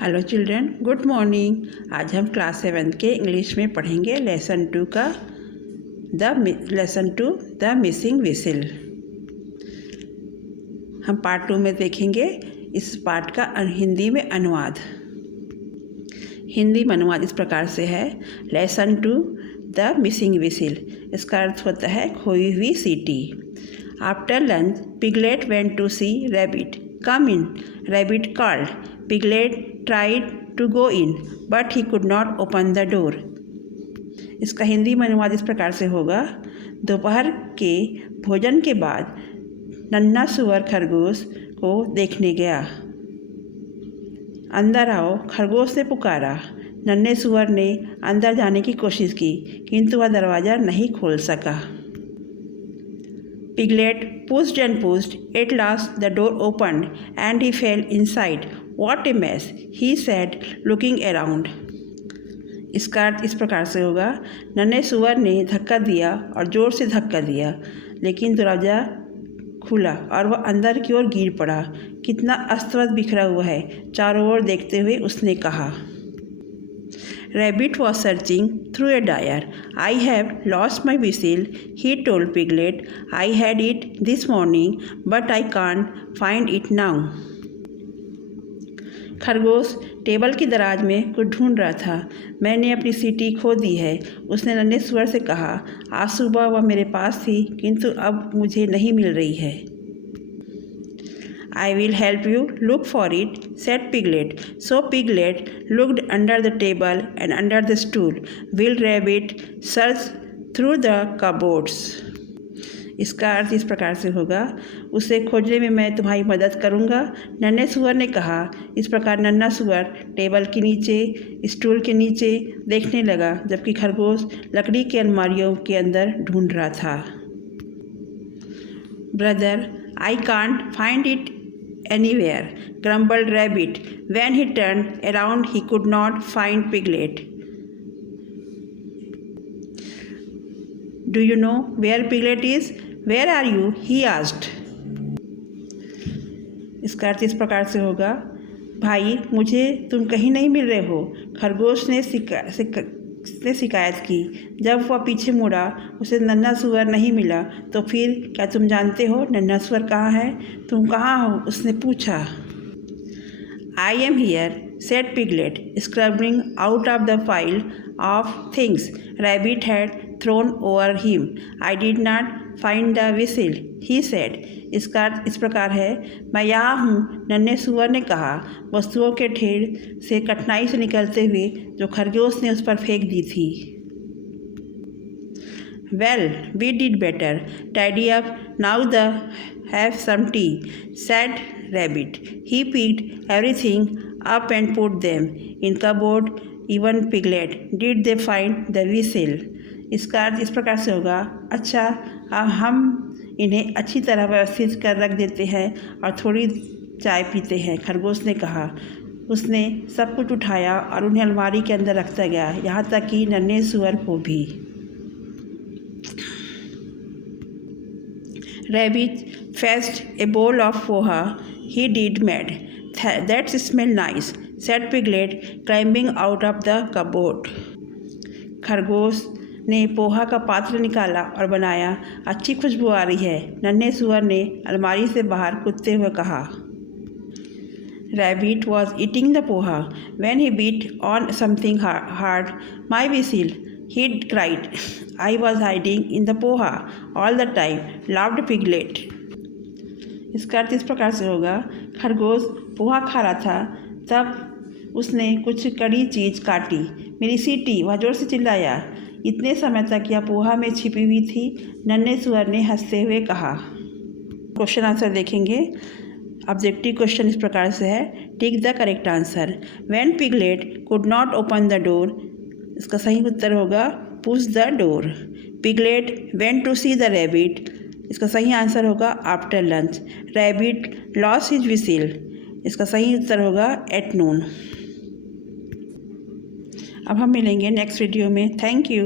Hello children, good morning. आज हम class 7 के इंग्लिश में पढ़ेंगे लेसन 2 द मिसिंग विसिल। हम पार्ट 2 में देखेंगे इस पार्ट का हिंदी में अनुवाद। हिंदी में अनुवाद इस प्रकार से है। लेसन 2 द मिसिंग विसिल, इसका अर्थ होता है खोई हुई सीटी। After lunch piglet went to see rabbit. Come in, rabbit called. Piglet tried to go in, but he could not open the door. इसका हिंदी में अनुवाद इस प्रकार से होगा। दोपहर के भोजन के बाद नन्हा सुअर खरगोश को देखने गया। अंदर आओ, खरगोश ने पुकारा। नन्हे सुअर ने अंदर जाने की कोशिश की, किंतु वह दरवाज़ा नहीं खोल सका। Piglet pushed and pushed. At last the door opened and he fell inside. What a mess, he said, looking around. इसका अर्थ इस प्रकार से होगा। नन्हे सुअर ने धक्का दिया और ज़ोर से धक्का दिया, लेकिन दरवाज़ा खुला और वह अंदर की ओर गिर पड़ा। कितना अस्त-व्यस्त बिखरा हुआ है। चारों ओर देखते हुए उसने कहा। Rabbit was searching through a dryer. I have lost my whistle, he told Piglet. I had it this morning, but I can't find it now. खरगोश टेबल की दराज में कुछ ढूंढ रहा था। मैंने अपनी सीटी खो दी है, उसने नन्हे सुअर से कहा। आज सुबह वह मेरे पास थी, किंतु अब मुझे नहीं मिल रही है। I will help you look for it, said Piglet. So Piglet looked under the table and under the stool. Will Rabbit search through the cupboards? इसका अर्थ इस प्रकार से होगा। उसे खोजने में मैं तुम्हारी मदद करूँगा, नन्हे सुअर ने कहा। इस प्रकार नन्हा सुअर टेबल के नीचे, स्टूल के नीचे देखने लगा, जबकि खरगोश लकड़ी के अलमारियों के अंदर ढूंढ रहा था। Brother, I can't find it anywhere, grumbled Rabbit. When he turned around, he could not find Piglet. Do you know where Piglet is? Where are you? He asked. इसका अर्थ इस प्रकार से होगा। भाई, मुझे तुम कहीं नहीं मिल रहे हो, खरगोश ने शिकायत की। जब वह पीछे मुड़ा, उसे नन्हा सुअर नहीं मिला। तो फिर क्या तुम जानते हो नन्हा सुअर कहाँ है? तुम कहाँ हो? उसने पूछा। I am here, said Piglet, scrambling out of the pile of things Rabbit had thrown over him. I did not find the whistle, he said. इसका अर्थ इस प्रकार है। मैं यहाँ हूँ, नन्हे सुअर ने कहा, वस्तुओं के ढेर से कठिनाई से निकलते हुए जो खरगोश ने उस पर फेंक दी थी। Well, we did better. Tidy up now. Have some tea, said Rabbit. He picked everything up and put them in cupboard. Even Piglet. Did they find the whistle? इसका अर्थ इस प्रकार से होगा। अच्छा, अब हम इन्हें अच्छी तरह व्यवस्थित कर रख देते हैं और थोड़ी चाय पीते हैं, खरगोश ने कहा। उसने सब कुछ उठाया और उन्हें अलमारी के अंदर रखता गया, यहाँ तक कि नन्हे सुअर को भी। Rabbit fetched a bowl of poha. He did mad. That smell nice, said Piglet, climbing out of the cupboard. खरगोश ने पोहा का पात्र निकाला और बनाया। अच्छी खुशबू आ रही है, नन्हे सुअर ने अलमारी से बाहर कूदते हुए कहा। Rabbit was eating the poha when he beat on something hard. My whistle, he cried. I was hiding in the poha all the time, laughed Piglet. इसका अर्थ इस प्रकार से होगा। खरगोश पोहा खा रहा था, तब उसने कुछ कड़ी चीज़ काटी। मेरी सीटी, वह जोर से चिल्लाया। इतने समय तक यह पोहा में छिपी हुई थी, नन्हे सुअर ने हंसते हुए कहा। क्वेश्चन आंसर देखेंगे। ऑब्जेक्टिव क्वेश्चन इस प्रकार से है। Tick the correct answer. When piglet could not open the door, इसका सही उत्तर होगा push the door. Piglet went to see the rabbit, इसका सही आंसर होगा after lunch. Rabbit lost his whistle, इसका सही उत्तर होगा एट नून। अब हम मिलेंगे नेक्स्ट वीडियो में। Thank you.